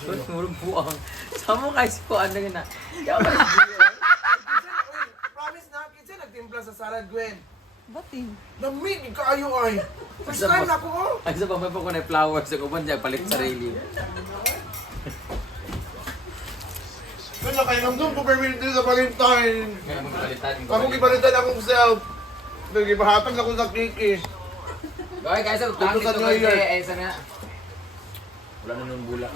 Terus ngurung buang. Sama guys po ano na. Promise na, kinsa nagtimpla sa salad, Gwen? Batin. Lamig kaayo ay. First time na ako, oh. Ay sa pamay po ko na flowers sa kuban diyan palit sarili. Kanya kayo nang doon, puperminti sa Valentine. Kaya magpalitan. Ako gipalitan akong self. Nagibahatag na ako sa kiki. Okay guys, so Tutusan tutusan nyo nyo yun. Eh, sana. Wala na nung bulak.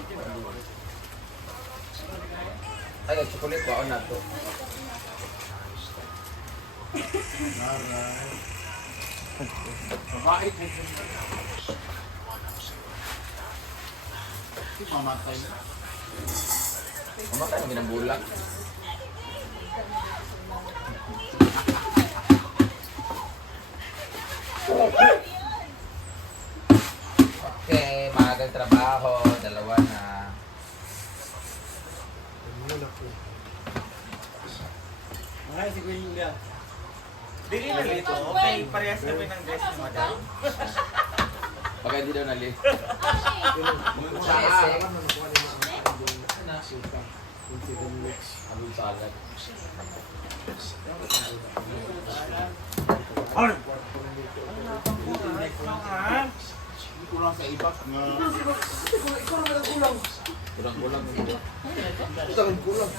Ay, chocolate ba? O na to. Mabait mo. Mamatay. Mamatay mo ginambulak. Okay, maagang trabaho, dalawa na. Ay, si Queen Julia. Dili na lito. Okay, parehas kami ng dress ni Madam. Baka hindi daw nali. Abog sa agad. Kulang sa iba. Ikaw naman ang kulang. Kulang-kulang. Ito ang kulang.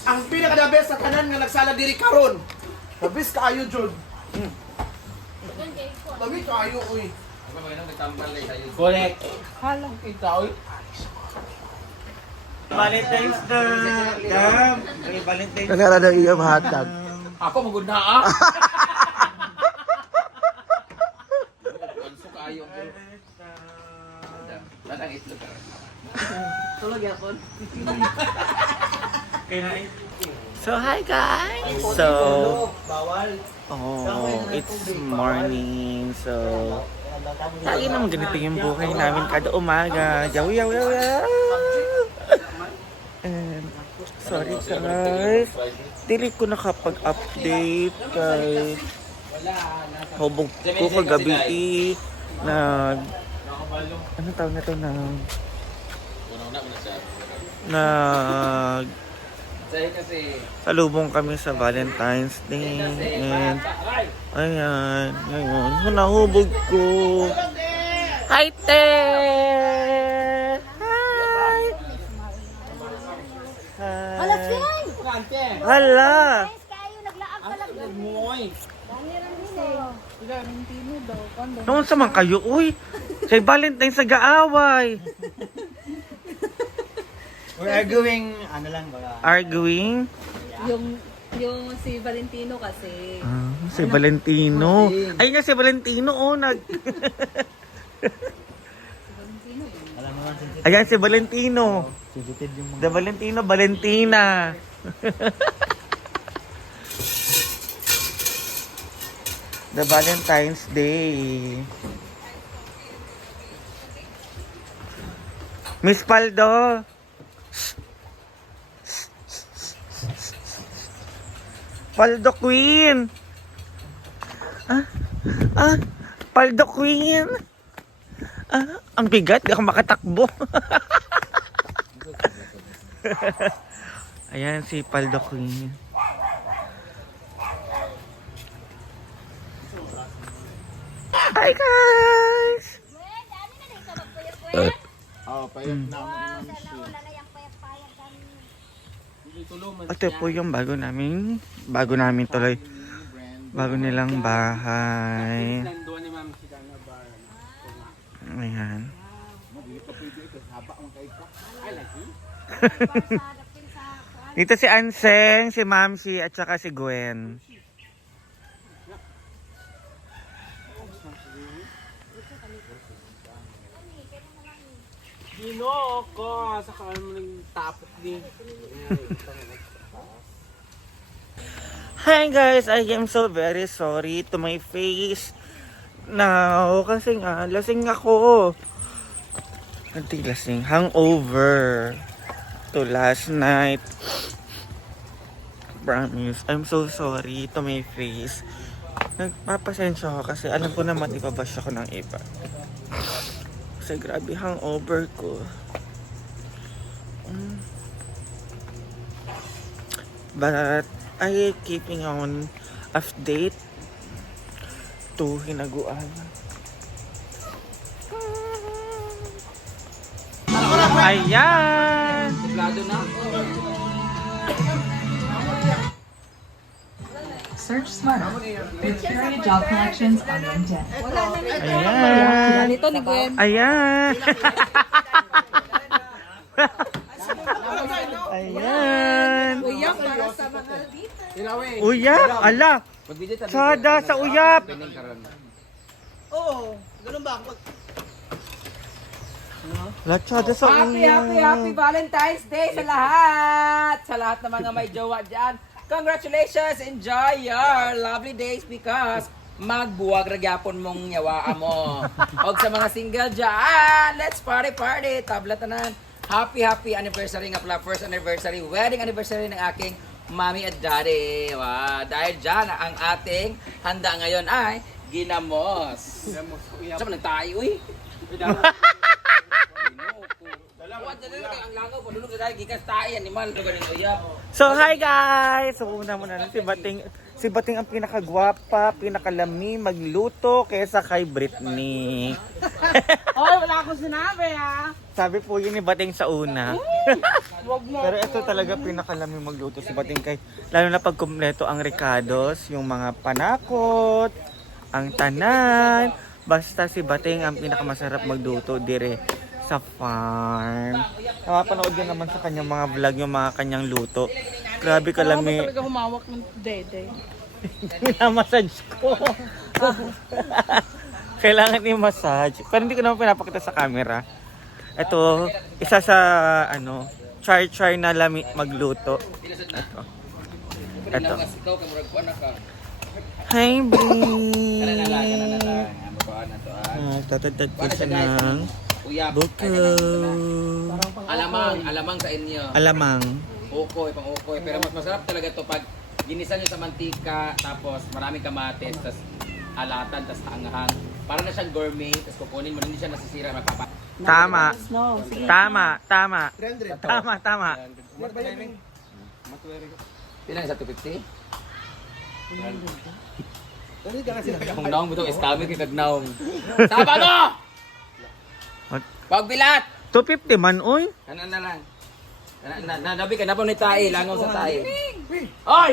Ang pinaka-the best sa tanan nga nagsala diri karon. The best kaayo, Jud. Lamig kaayo, uy. Ako magandang nagtambal eh. Ayun. Correct. Halang kita, uy. Valentine's Day. Dam. Okay, Valentine's Day. Kanara ng iyong hatag. Ako magod na ah! Kanso kayo ang group. Latang itlog ka. Tulog yapon. Kaya na So hi guys! So, bawal. it's morning. So, lagi naman ganito yung buhay namin kada umaga. Yaw, yaw, yaw, yaw! And, sorry guys. Dili ko nakapag-update kay hubog ko kagabi na ano tawag na to na Una-una mo na siya. Sa'yo kasi. salubong kami sa Valentine's Day and ayan, ngayon nahubog ko. Hi te! Hi! Hi! Hala! Noon sa man kayo, uy! Kay Valentine sa gaaway! We're arguing, ano lang ba? Arguing? Yung si Valentino kasi. Si Valentino. Ay nga si Valentino, oh, Alam mo man, Ayan si Valentino. sensitive yung mga... The Valentino, Valentina. The Valentine's Day. Miss Paldo. Paldo Queen. Paldo Queen. Ang bigat, di ako makatakbo. Ayan si Paldo Queen. Hi guys! Payat na. Ito po yung bago namin tuloy. Bago nilang bahay. Ayan. Dito si Anseng, si Mamsi, at saka si Gwen. Gino ko, sa kanan mo ng tapos din. Hi guys, I am so very sorry to my face now kasi nga lasing ako. Hindi lasing, hangover to last night. Promise, I'm so sorry to my face. Nagpapasensya ako kasi alam ko naman ipabash ako ng iba. Kasi grabe hangover ko. But I keeping on update to hinaguan. Ayan! Lado na. Search smarter with curated job collections on LinkedIn. Ayan! Dito ni Gwen. Ayan! Ayan! Uyak para sa mga Uyap! Ala! Sada sa uyap! Oo, ganun ba? Latsada sa Happy uyap! Valentine's Day sa lahat! Sa lahat ng mga may jowa dyan. Congratulations! Enjoy your lovely days because magbuwag ragyapon mong yawaan mo. Og sa mga single dyan, let's party! Tablatanan. Happy anniversary nga pala. First anniversary, wedding anniversary ng aking mommy at daddy. Wow. Dahil dyan, ang ating handa ngayon ay ginamos. Saan mo nagtayo eh? Ang langaw, palulog na tayo, gikas tayo, animal. So hi guys! So una muna si Bating ang pinakagwapa, pinakalami magluto kaysa kay Britney. Oy, wala akong sinabi ah. Sabi po yun ni Bating sa una. Pero ito talaga pinakalami magluto si Bating kay, lalo na pag kumpleto ang recados, yung mga panakot, ang tanan. Basta si Bating ang pinakamasarap magluto dire sa farm. Napapanood din naman sa kanyang mga vlog yung mga kanyang luto. Grabe kalami. Talaga humawak ng dede. Minamassage ko. Kailangan i-massage. Pero hindi ko naman pinapakita sa camera. Ito, isa sa char na lami magluto. Ito. Hi, Brie! Tatagtag ko siya ng buko. Alamang sa inyo. Alamang. Ukoy, pang ukoy. Pero mas masarap talaga to pag ginisa nyo sa mantika, tapos maraming kamatis, tapos alatan, tapos anghang. Para na siyang gourmet, tapos kukunin mo, hindi siya nasisira, magpapa. Tama. Tama. 300. Tama. Pilang sa 250? Dali ka na sila. Kung naong mo itong scammer kay Kagnaong. Saba mo! What? Pagbilat! 250 man, oy. Ano na lang. Nabi ka na po ni Tae, langaw sa Tae. Oy!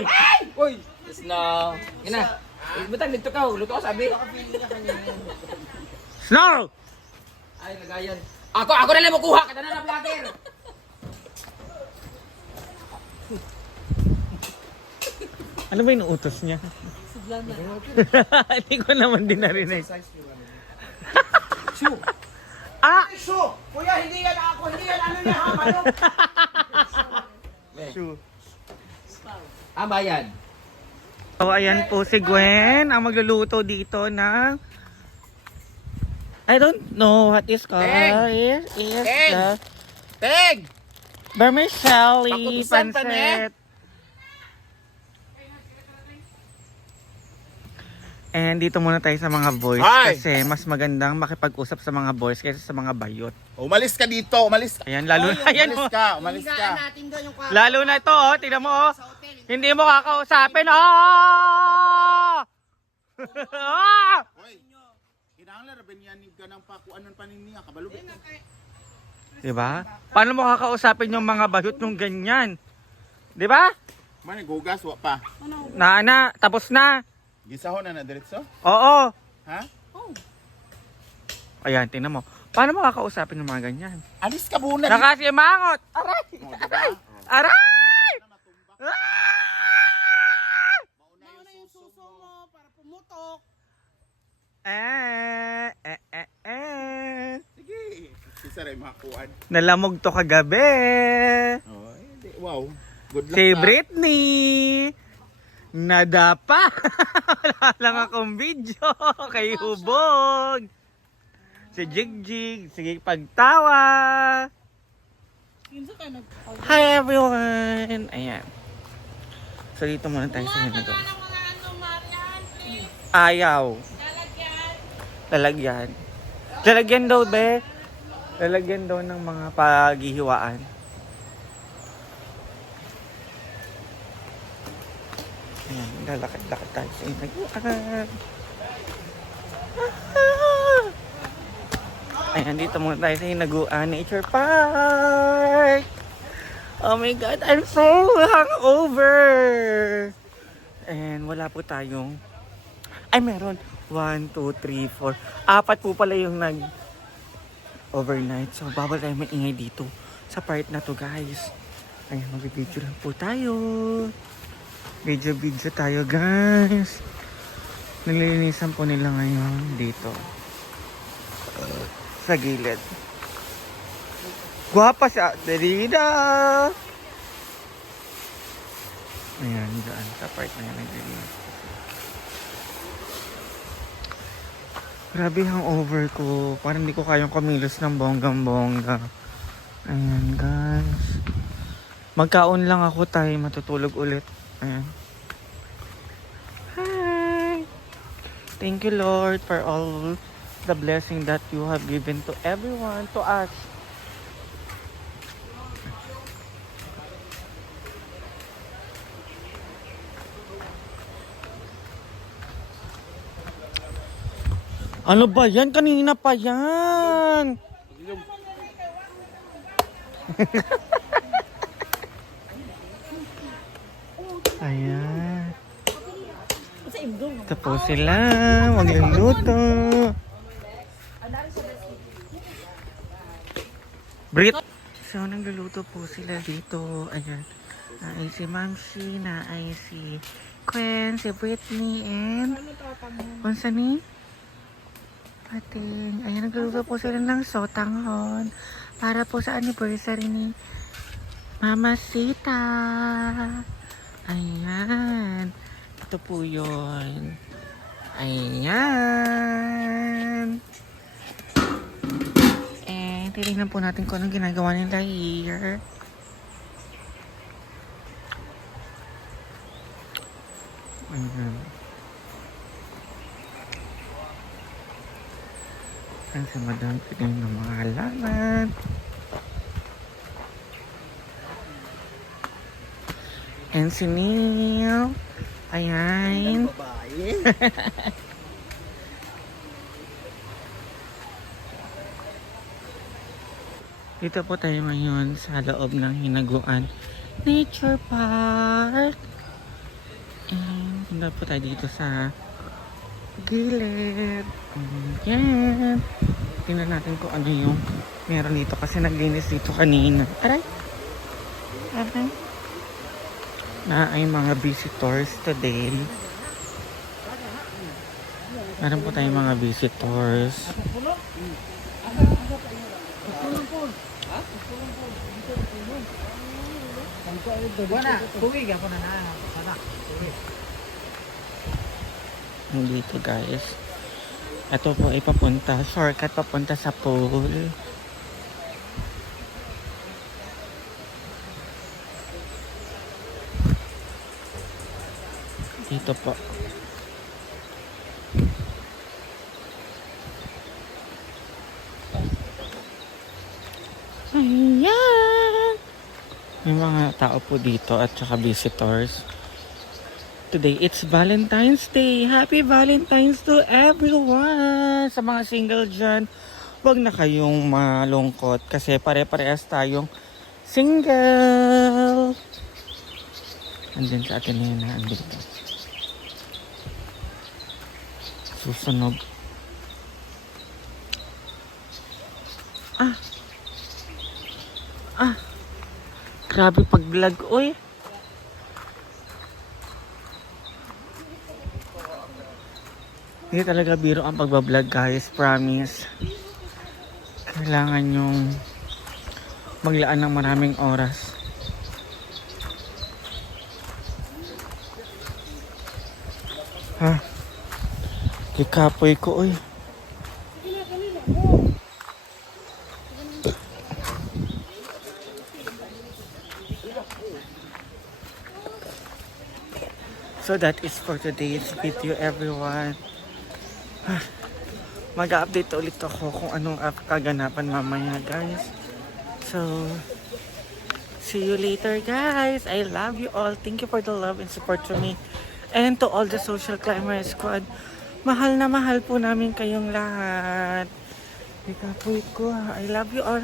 Oy! Yes, no. Ina. Butang dito ka, luto ko sabi. Snarl! Ay, nagayan. Ako na lang mo kuha, kada na vlogger. Ano ba yung utos niya? Hindi ko naman din narinig. Ah! So, kuya, hindi yan ako, hindi yan ano niya, ha, manok. Shoe. Bayan. So, ayan po si Gwen ang magluluto dito ng I don't know what is called. Egg! Is Egg! the Teg! vermicelli Pakutusan pa pancit. And dito muna tayo sa mga boys Hi! kasi mas magandang makipag-usap sa mga boys kaysa sa mga bayot. Umalis ka dito, umalis ka. Ayan, lalo na yan mo. Umalis ka. Lalo na ito, oh. Tingnan mo, oh. Hindi mo kakausapin, oh! Hoy, kinahanglan rabin yan ka ng pakuanon panin niya, kabalugit. Diba? Paano mo kakausapin yung mga bayot nung ganyan? Diba? Man, gugas, wa pa. Na, tapos na. Gisahon na diretso? Oo. Ha? Ayan, tingnan mo. Paano mo kakausapin yung mga ganyan? Alis ka muna. Nakasimangot! Aray! Oh, diba? Aray! Mauna yung suso mo para pumutok. Sige. Isa rin makuan. Nalamog to kagabi. Oh, hindi. Wow. Good luck. Si Britney. Nadapa. Wala lang akong video. Kay Hubog. Si Jigjig. Sige, pagtawa. Hi everyone. Ayan. So dito muna tayo sa hinag. Ayaw. Lalagyan daw, be. Lalagyan daw ng mga paghihiwaan. Ayan, lalakad-lakad tayo sa inaguan. Ayan, dito muna tayo sa Hinaguan Nature Park. Oh my God, I'm so hungover. And wala po tayong... Ay, meron. 1, 2, 3, 4. 4 po pala yung overnight. So, bawal tayo maingay dito sa part na to, guys. Ayan, mag-video lang po tayo. Video tayo, guys. Nililinisan po nila ngayon dito. Sa gilid. Guwapa siya. Derida! Ayan, dyan. Sa part na yan naglilinis. Grabe hangover ko. Parang hindi ko kayang kumilos ng bonggang-bongga. Ayan, guys. Magkaon lang ako tayo. Matutulog ulit. Ayan. Hi! Thank you, Lord, for all the blessing that you have given to everyone, to us. Ano ba yan? Kanina pa yan! Ayan. Ito po sila. Magluluto. Brit! So, nagluluto po sila dito. Ayan. Naay si Mamshi, naay si Gwen, si Brittany, and... Kunsa ni? Pating. Ayan, nagluluto po sila ng sotanghon. Para po sa anniversary ni Mama Sita. Ayan. Ito po yun. Ayan. And titignan po natin kung anong ginagawa nila here. Ayan. Ayan si Madam Pigay ng mga halaman. And si Neil. Ayan. Dito po tayo ngayon sa loob ng Hinaguan Nature Park. And punta po tayo dito sa gilid. Ayan. Tingnan natin kung ano yung meron dito kasi naglinis dito kanina. Aray. Aray. Na ay mga visitors today. Meron po tayong mga visitors. Dito guys. Ito po ay papunta. Shortcut papunta sa pool. Dito po. Ayan. May mga tao po dito at saka visitors. Today, it's Valentine's Day. Happy Valentine's to everyone! Sa mga single dyan, huwag na kayong malungkot kasi pare-parehas tayong single. Andun sa atin na yun na andito. Susunog. Grabe pag-vlog, oy. Hindi talaga biro ang pagbablog, guys. Promise. Kailangan yung maglaan ng maraming oras. Ha? Kikapoy ko, oy. So that is for today's video, everyone. mag-update ulit ako kung anong kaganapan mamaya, guys. So, see you later, guys. I love you all. Thank you for the love and support to me. And to all the Social Climber Squad. Mahal na mahal po namin kayong lahat. Ikaw po ko. I love you all.